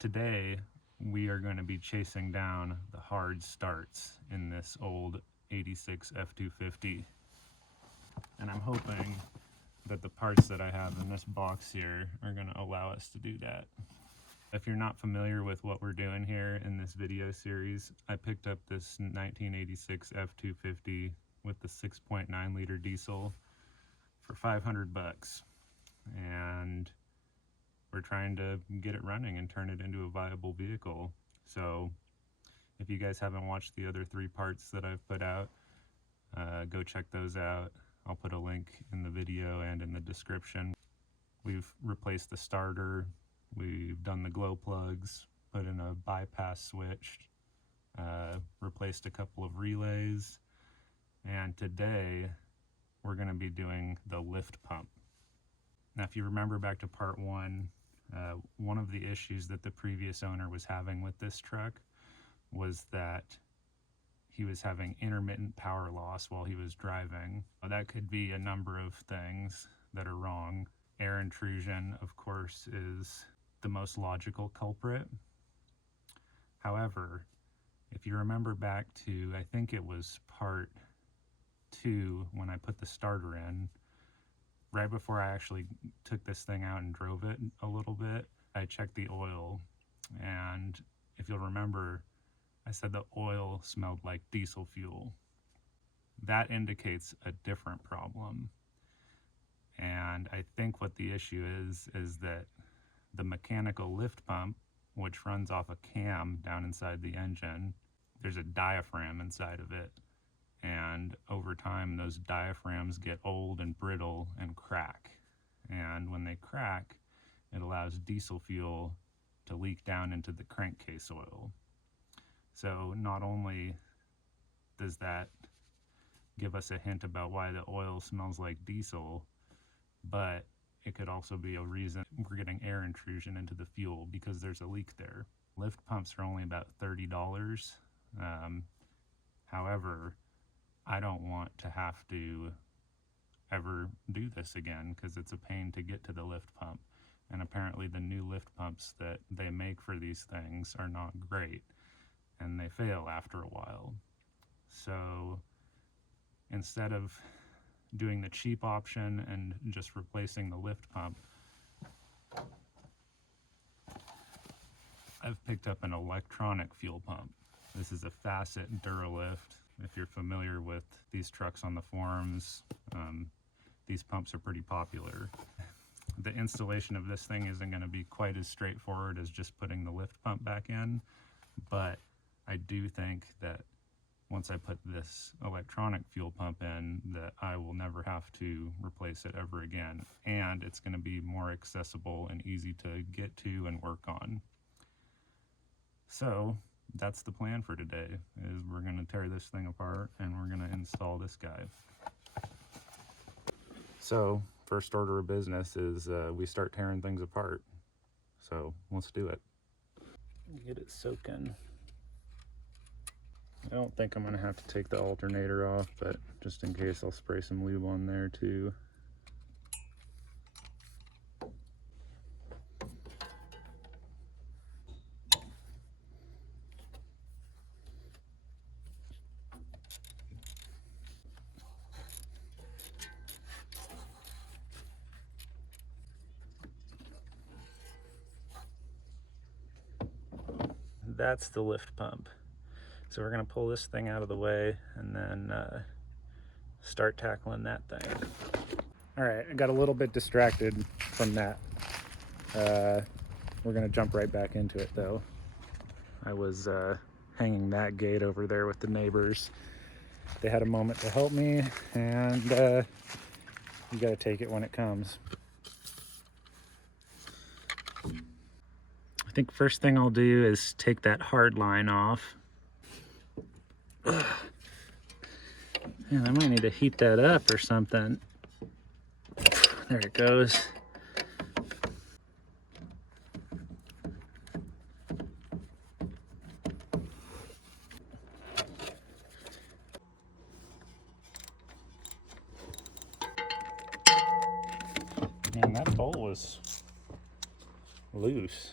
Today, we are going to be chasing down the hard starts in this old 86 F250. And I'm hoping that the parts that I have in this box here are going to allow us to do that. If you're not familiar with what we're doing here in this video series, I picked up this 1986 F250 with the 6.9 liter diesel for 500 bucks. And we're trying to get it running and turn it into a viable vehicle. So if you guys haven't watched the other 3 parts that I've put out, go check those out. I'll put a link in the video and in the description. We've replaced the starter, we've done the glow plugs, put in a bypass switch, replaced a couple of relays, and today we're going to be doing the lift pump. Now, if you remember back to part 1, one of the issues that the previous owner was having with this truck was that he was having intermittent power loss while he was driving. That could be a number of things that are wrong. Air intrusion, of course, is the most logical culprit. However, if you remember back to, I think it was part 2 when I put the starter in, right before I actually took this thing out and drove it a little bit, I checked the oil, and if you'll remember, I said the oil smelled like diesel fuel. That indicates a different problem. And I think what the issue is that the mechanical lift pump, which runs off a cam down inside the engine, there's a diaphragm inside of it. And over time, those diaphragms get old and brittle and crack. And when they crack, it allows diesel fuel to leak down into the crankcase oil. So not only does that give us a hint about why the oil smells like diesel, but it could also be a reason we're getting air intrusion into the fuel because there's a leak there. Lift pumps are only about $30. However, I don't want to have to ever do this again because it's a pain to get to the lift pump. And apparently the new lift pumps that they make for these things are not great, and they fail after a while. So instead of doing the cheap option and just replacing the lift pump, I've picked up an electronic fuel pump. This is a Facet Duralift. If you're familiar with these trucks on the forums, these pumps are pretty popular. The installation of this thing isn't going to be quite as straightforward as just putting the lift pump back in, but I do think that once I put this electronic fuel pump in, that I will never have to replace it ever again, and it's going to be more accessible and easy to get to and work on. So that's the plan for today, is we're going to tear this thing apart and we're going to install this guy. So first order of business is we start tearing things apart. So let's do it. Get it soaking. I don't think I'm going to have to take the alternator off, but just in case, I'll spray some lube on there too. That's the lift pump. So we're going to pull this thing out of the way and then start tackling that thing. All right, I got a little bit distracted from that. We're going to jump right back into it though. I was hanging that gate over there with the neighbors. They had a moment to help me, and you got to take it when it comes. I think first thing I'll do is take that hard line off. Man, I might need to heat that up or something. There it goes. Man, that bolt was loose.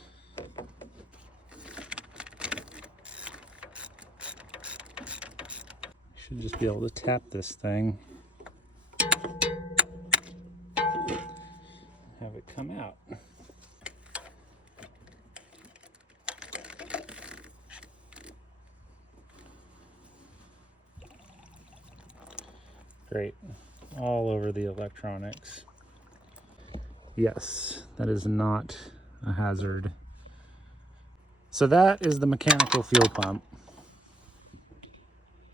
Should just be able to tap this thing, have it come out. Great. All over the electronics. Yes, that is not a hazard. So that is the mechanical fuel pump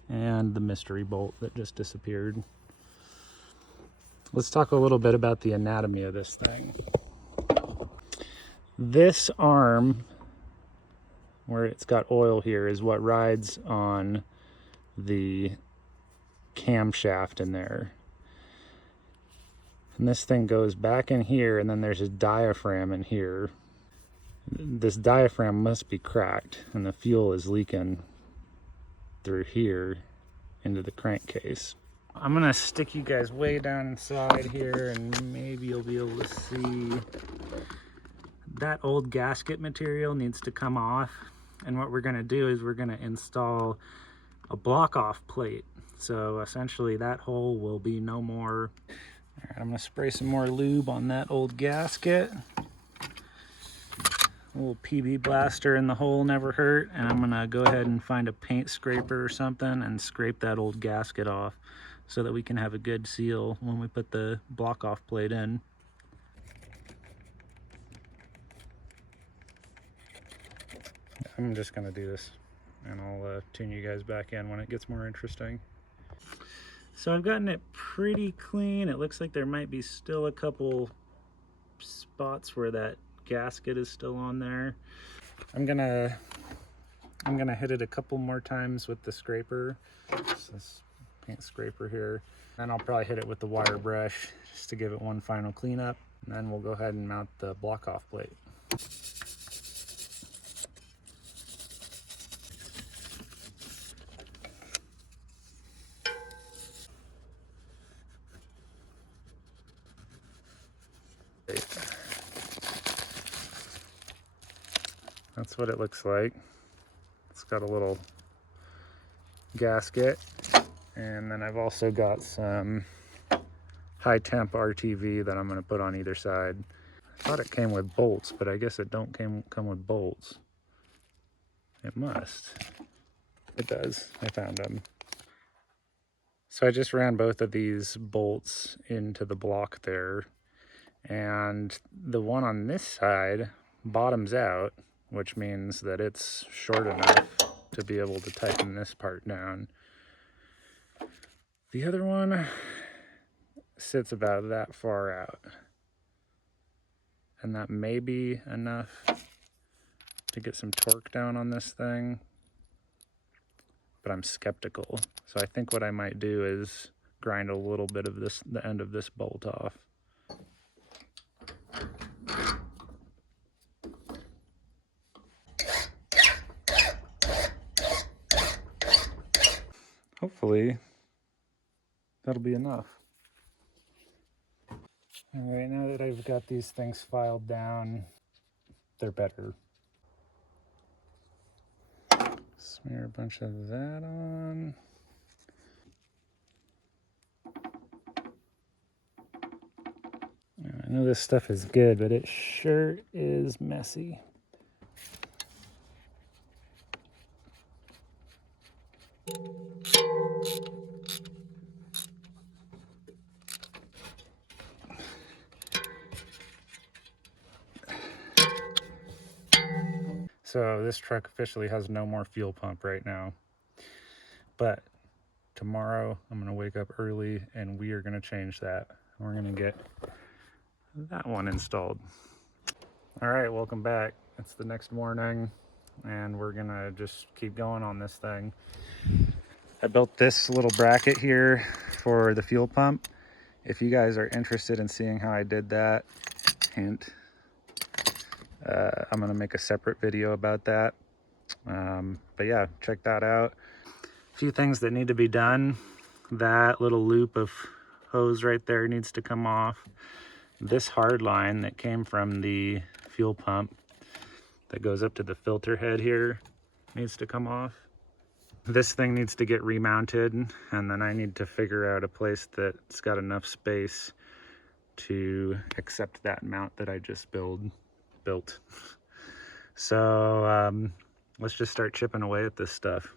and the mystery bolt that just disappeared. Let's talk a little bit about the anatomy of this thing. This arm, where it's got oil here, is what rides on the camshaft in there. And this thing goes back in here, and then there's a diaphragm in here. This diaphragm must be cracked, and the fuel is leaking through here into the crankcase. I'm gonna stick you guys way down inside here, and maybe you'll be able to see that old gasket material needs to come off. And what we're gonna do is we're gonna install a block off plate. So essentially that hole will be no more. All right, I'm gonna spray some more lube on that old gasket. A little PB blaster in the hole never hurt. And I'm gonna go ahead and find a paint scraper or something and scrape that old gasket off so that we can have a good seal when we put the block off plate in. I'm just gonna do this and I'll tune you guys back in when it gets more interesting. So I've gotten it pretty clean. It looks like there might be still a couple spots where that gasket is still on there. I'm gonna hit it a couple more times with the scraper. It's this paint scraper here. And I'll probably hit it with the wire brush just to give it one final cleanup. And then we'll go ahead and mount the block off plate. That's what it looks like. It's got a little gasket, and then I've also got some high temp RTV that I'm going to put on either side. I thought it came with bolts, but I guess it don't come with bolts. It must. It does. I found them. So I just ran both of these bolts into the block there, and the one on this side bottoms out, which means that it's short enough to be able to tighten this part down. The other one sits about that far out, and that may be enough to get some torque down on this thing, but I'm skeptical. So I think what I might do is grind a little bit of the end of this bolt off. Hopefully that'll be enough. All right, now that I've got these things filed down, they're better. Smear a bunch of that on. I know this stuff is good, but it sure is messy. So this truck officially has no more fuel pump right now. But tomorrow I'm going to wake up early and we are going to change that. We're going to get that one installed. All right, welcome back. It's the next morning and we're going to just keep going on this thing. I built this little bracket here for the fuel pump. If you guys are interested in seeing how I did that, hint, I'm gonna make a separate video about that. But yeah, check that out. A few things that need to be done. That little loop of hose right there needs to come off. This hard line that came from the fuel pump that goes up to the filter head here needs to come off. This thing needs to get remounted, and then I need to figure out a place that's got enough space to accept that mount that I just built. So let's just start chipping away at this stuff.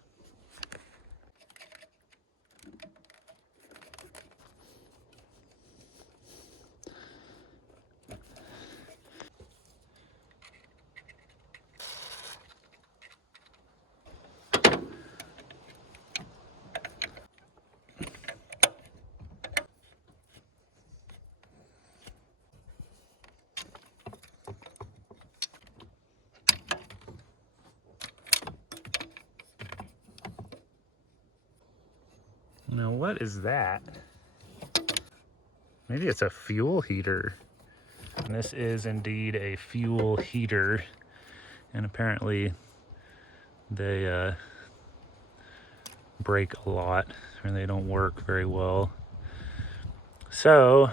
Now what is that? Maybe it's a fuel heater. And this is indeed a fuel heater, and apparently they break a lot, or they don't work very well. So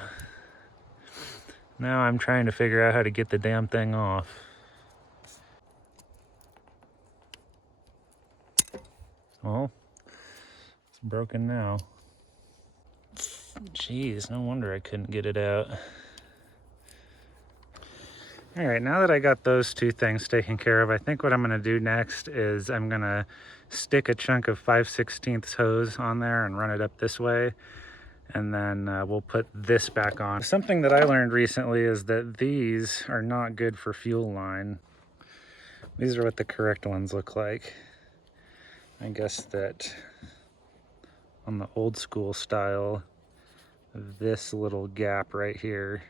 now I'm trying to figure out how to get the damn thing off. Well, it's broken now. Jeez, no wonder I couldn't get it out. All right, now that I got those two things taken care of, I think what I'm gonna do next is I'm gonna stick a chunk of 5/16 hose on there and run it up this way. And then we'll put this back on. Something that I learned recently is that these are not good for fuel line. These are what the correct ones look like. I guess that on the old school style, this little gap right here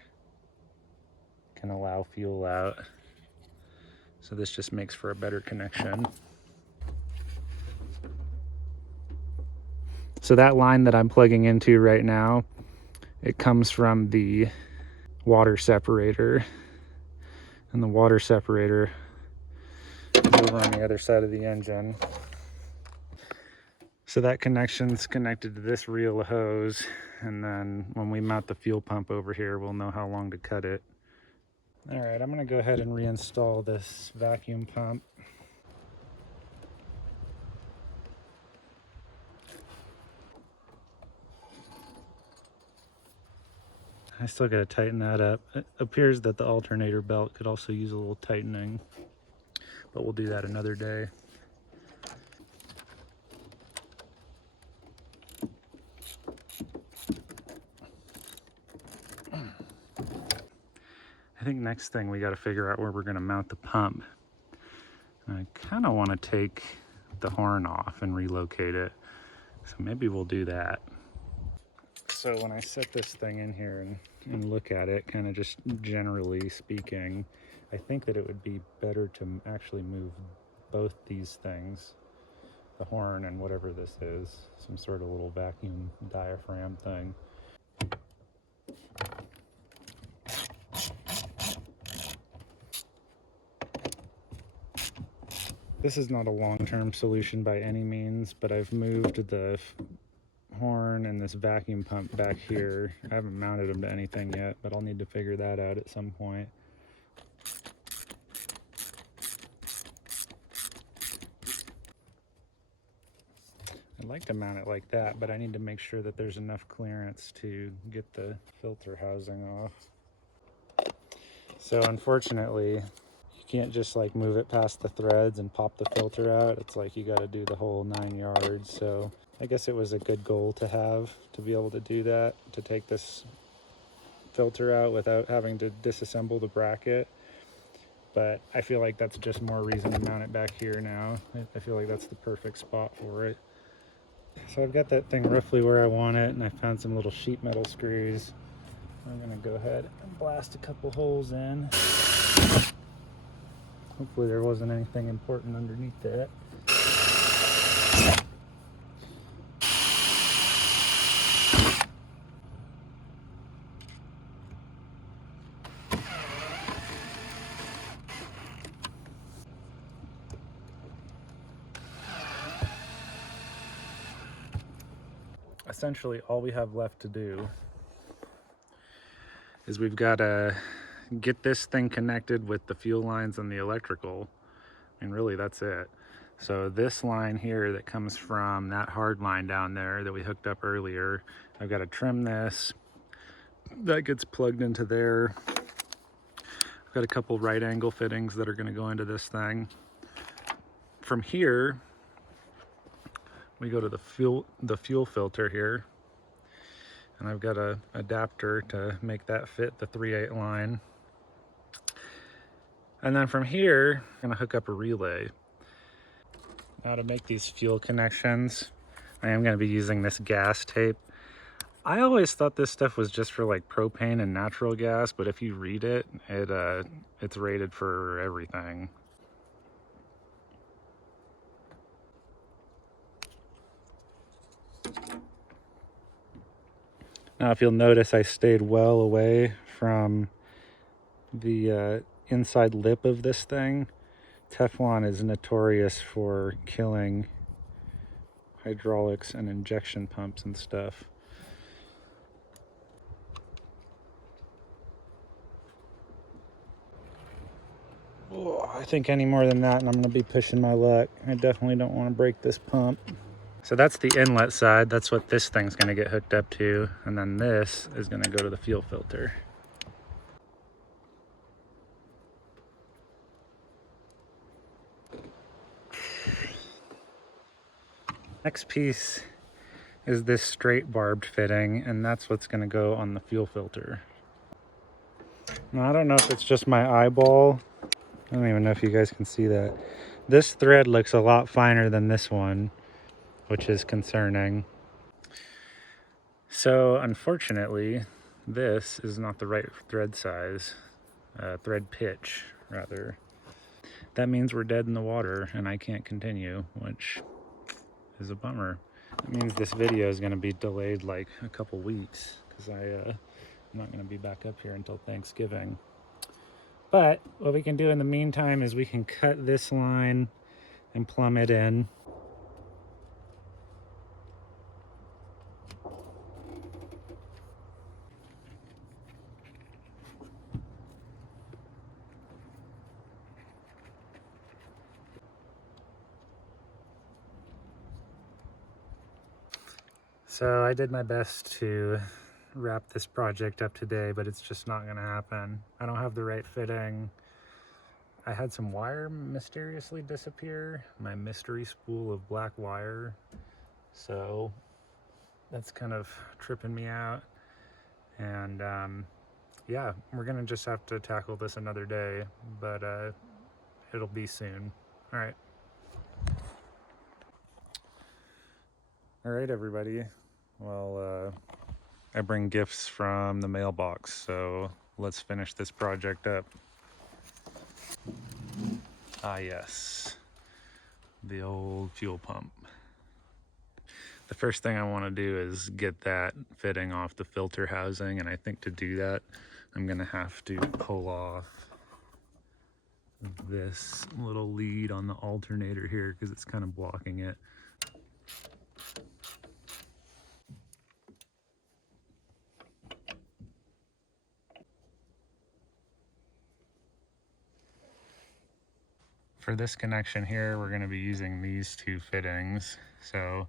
can allow fuel out. So this just makes for a better connection. So that line that I'm plugging into right now, it comes from the water separator. And the water separator is over on the other side of the engine. So that connection's connected to this reel of hose, and then when we mount the fuel pump over here, we'll know how long to cut it. All right, I'm gonna go ahead and reinstall this vacuum pump. I still gotta tighten that up. It appears that the alternator belt could also use a little tightening, but we'll do that another day. I think next thing we gotta figure out where we're gonna mount the pump. And I kinda wanna take the horn off and relocate it. So maybe we'll do that. So when I set this thing in here and look at it, kind of just generally speaking, I think that it would be better to actually move both these things, the horn and whatever this is, some sort of little vacuum diaphragm thing. This is not a long-term solution by any means, but I've moved the horn and this vacuum pump back here. I haven't mounted them to anything yet, but I'll need to figure that out at some point. I'd like to mount it like that, but I need to make sure that there's enough clearance to get the filter housing off. So unfortunately, you can't just like move it past the threads and pop the filter out. It's like you got to do the whole 9 yards. So I guess it was a good goal to have, to be able to do that, to take this filter out without having to disassemble the bracket. But I feel like that's just more reason to mount it back here now. I feel like that's the perfect spot for it. So I've got that thing roughly where I want it, and I found some little sheet metal screws. I'm gonna go ahead and blast a couple holes in. Hopefully there wasn't anything important underneath it. Essentially all we have left to do is we've got to get this thing connected with the fuel lines and the electrical, and really that's it. So this line here that comes from that hard line down there that we hooked up earlier, I've got to trim this. That gets plugged into there. I've got a couple right angle fittings that are going to go into this thing. From here, we go to the fuel filter here, and I've got a adapter to make that fit the 3/8 line. And then from here, I'm gonna hook up a relay. Now to make these fuel connections, I am gonna be using this gas tape. I always thought this stuff was just for like propane and natural gas, but if you read it, it's rated for everything. Now if you'll notice, I stayed well away from the inside lip of this thing. Teflon is notorious for killing hydraulics and injection pumps and stuff. Oh, I think any more than that and I'm going to be pushing my luck. I definitely don't want to break this pump. So that's the inlet side. That's what this thing's going to get hooked up to. And then this is going to go to the fuel filter. Next piece is this straight barbed fitting, and that's what's going to go on the fuel filter. Now, I don't know if it's just my eyeball. I don't even know if you guys can see that. This thread looks a lot finer than this one, which is concerning. So unfortunately, this is not the right thread size, thread pitch rather. That means we're dead in the water and I can't continue, which is a bummer. It means this video is going to be delayed like a couple weeks because I'm not going to be back up here until Thanksgiving. But what we can do in the meantime is we can cut this line and plumb it in. So I did my best to wrap this project up today, but it's just not going to happen. I don't have the right fitting. I had some wire mysteriously disappear, my mystery spool of black wire. So that's kind of tripping me out. And yeah, we're going to just have to tackle this another day, but it'll be soon. All right. All right, everybody. Well, I bring gifts from the mailbox, so let's finish this project up. Ah, yes, the old fuel pump. The first thing I want to do is get that fitting off the filter housing, and I think to do that, I'm going to have to pull off this little lead on the alternator here because it's kind of blocking it. For this connection here, we're going to be using these two fittings. So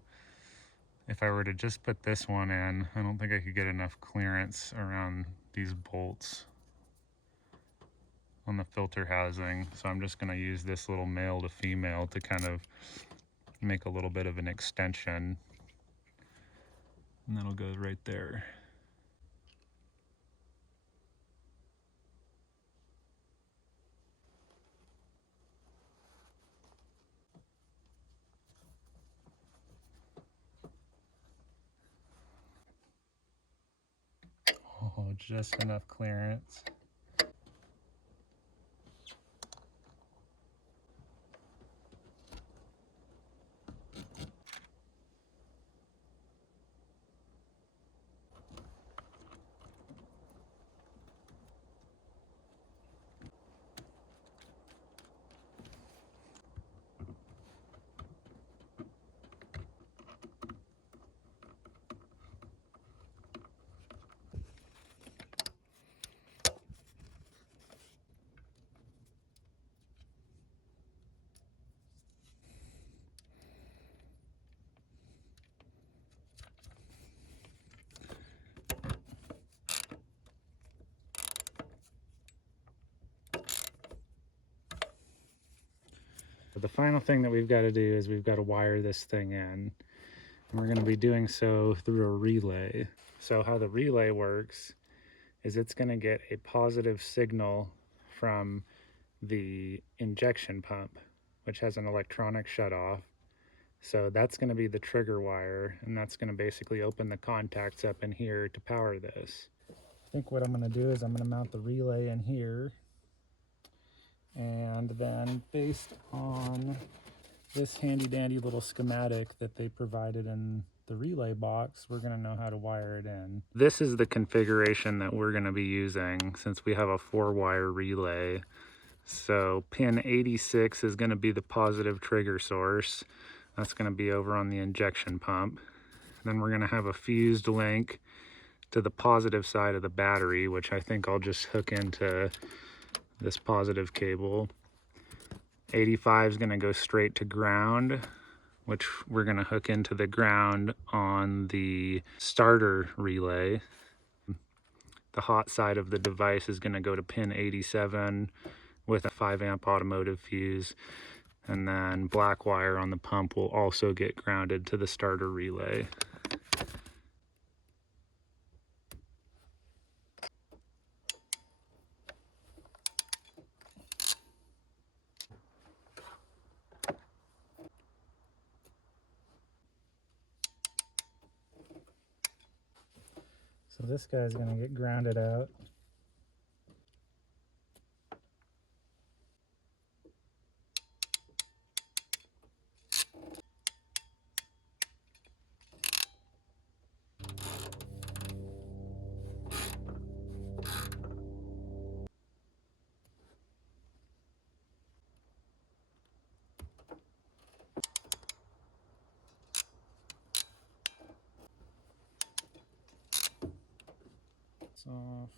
if I were to just put this one in, I don't think I could get enough clearance around these bolts on the filter housing. So I'm just going to use this little male to female to kind of make a little bit of an extension. And that'll go right there. Oh, just enough clearance. The final thing that we've got to do is we've got to wire this thing in. And we're going to be doing so through a relay. So how the relay works is it's going to get a positive signal from the injection pump, which has an electronic shutoff. So that's going to be the trigger wire, and that's going to basically open the contacts up in here to power this. I think what I'm going to do is I'm going to mount the relay in here, and then based on this handy dandy little schematic that they provided in the relay box, we're going to know how to wire it in. This is the configuration that we're going to be using since we have a 4-wire relay. So pin 86 is going to be the positive trigger source. That's going to be over on the injection pump. Then we're going to have a fused link to the positive side of the battery, which I think I'll just hook into this positive cable. 85 is going to go straight to ground, which we're going to hook into the ground on the starter relay. The hot side of the device is going to go to pin 87 with a 5 amp automotive fuse, and then black wire on the pump will also get grounded to the starter relay. So this guy's going to get grounded out. It's off.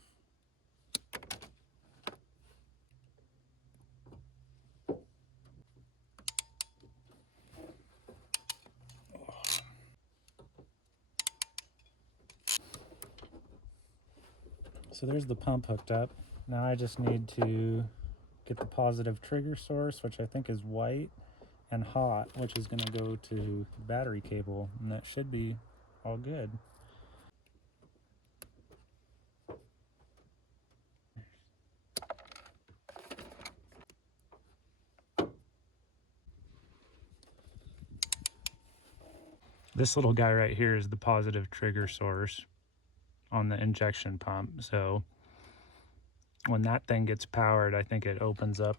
So there's the pump hooked up. Now I just need to get the positive trigger source, which I think is white, and hot, which is going to go to the battery cable, and that should be all good. This little guy right here is the positive trigger source on the injection pump. So when that thing gets powered, I think it opens up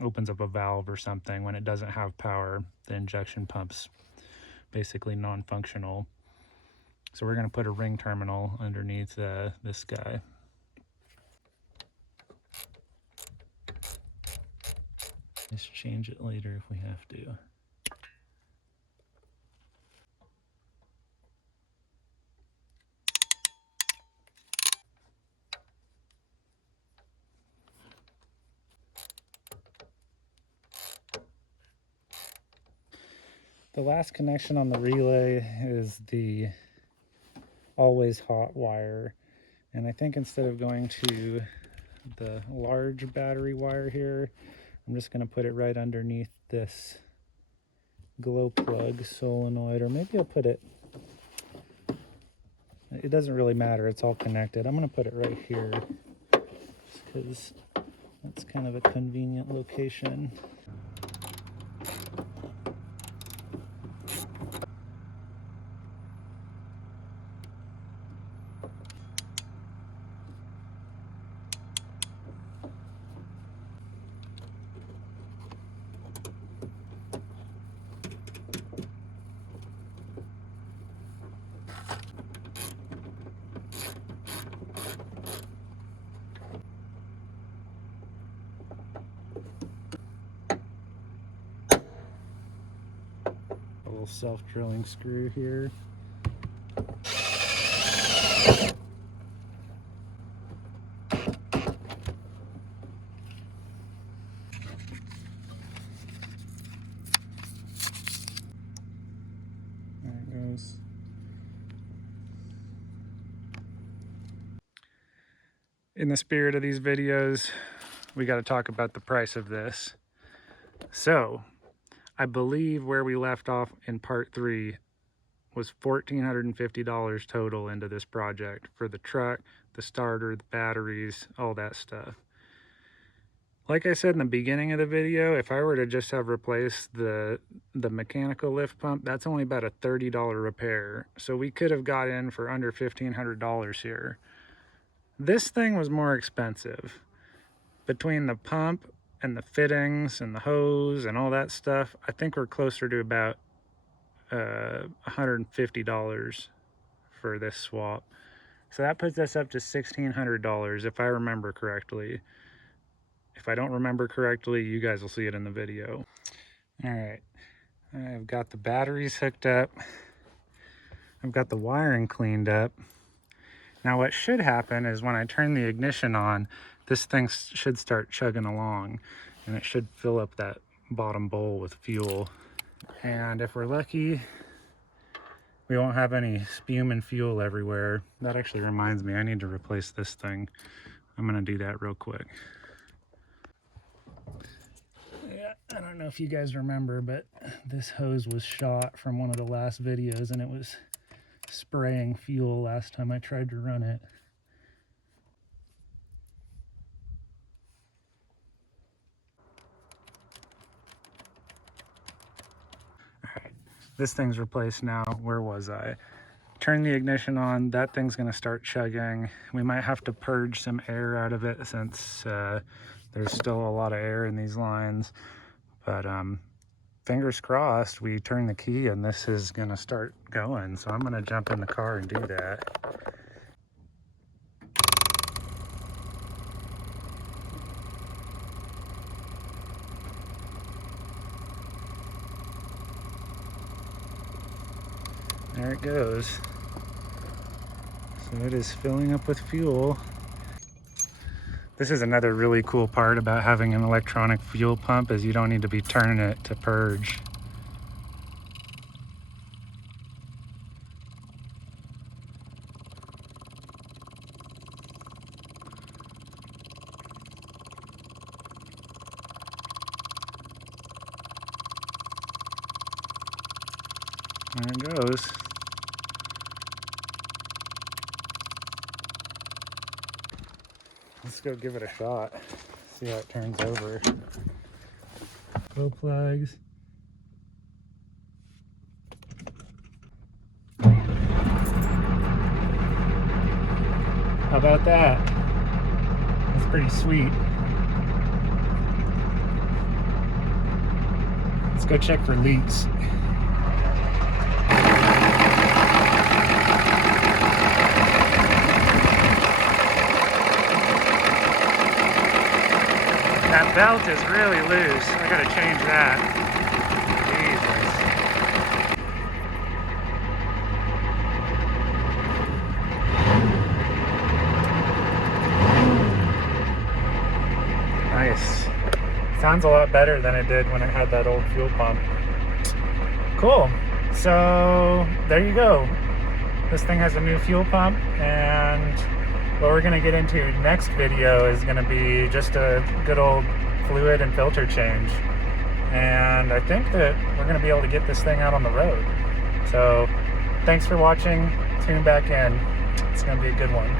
a valve or something. When it doesn't have power, the injection pump's basically non-functional. So we're going to put a ring terminal underneath this guy. Let's change it later if we have to. The last connection on the relay is the always hot wire. And I think instead of going to the large battery wire here, I'm just going to put it right underneath this glow plug solenoid, or maybe I'll put it, it doesn't really matter, it's all connected. I'm going to put it right here because that's kind of a convenient location. A little self-drilling screw here. There it goes. In the spirit of these videos, we got to talk about the price of this. So I believe where we left off in part 3 was $1,450 total into this project for the truck, the starter, the batteries, all that stuff. Like I said in the beginning of the video, if I were to just have replaced the mechanical lift pump, that's only about a $30 repair. So we could have got in for under $1,500 here. This thing was more expensive. Between the pump and the fittings and the hose and all that stuff, I think we're closer to about $150 for this swap. So that puts us up to $1,600 if I remember correctly. If I don't remember correctly, you guys will see it in the video. All right, I've got the batteries hooked up. I've got the wiring cleaned up. Now what should happen is when I turn the ignition on, this thing should start chugging along and it should fill up that bottom bowl with fuel. And if we're lucky, we won't have any spuming fuel everywhere. That actually reminds me, I need to replace this thing. I'm gonna do that real quick. Yeah, I don't know if you guys remember, but this hose was shot from one of the last videos and it was spraying fuel last time I tried to run it. Alright, this thing's replaced now. Where was I? Turn the ignition on, that thing's gonna start chugging. We might have to purge some air out of it since there's still a lot of air in these lines. But fingers crossed, we turn the key and this is gonna start going. So I'm gonna jump in the car and do that. There it goes. So it is filling up with fuel. This is another really cool part about having an electronic fuel pump is you don't need to be turning it to purge. There it goes. Let's go give it a shot. See how it turns over. Glow plugs. How about that? That's pretty sweet. Let's go check for leaks. That belt is really loose. I gotta change that. Jesus. Nice. Sounds a lot better than it did when it had that old fuel pump. Cool. So there you go. This thing has a new fuel pump, and what we're gonna get into next video is gonna be just a good old fluid and filter change. And I think that we're gonna be able to get this thing out on the road. So thanks for watching. Tune back in. It's gonna be a good one.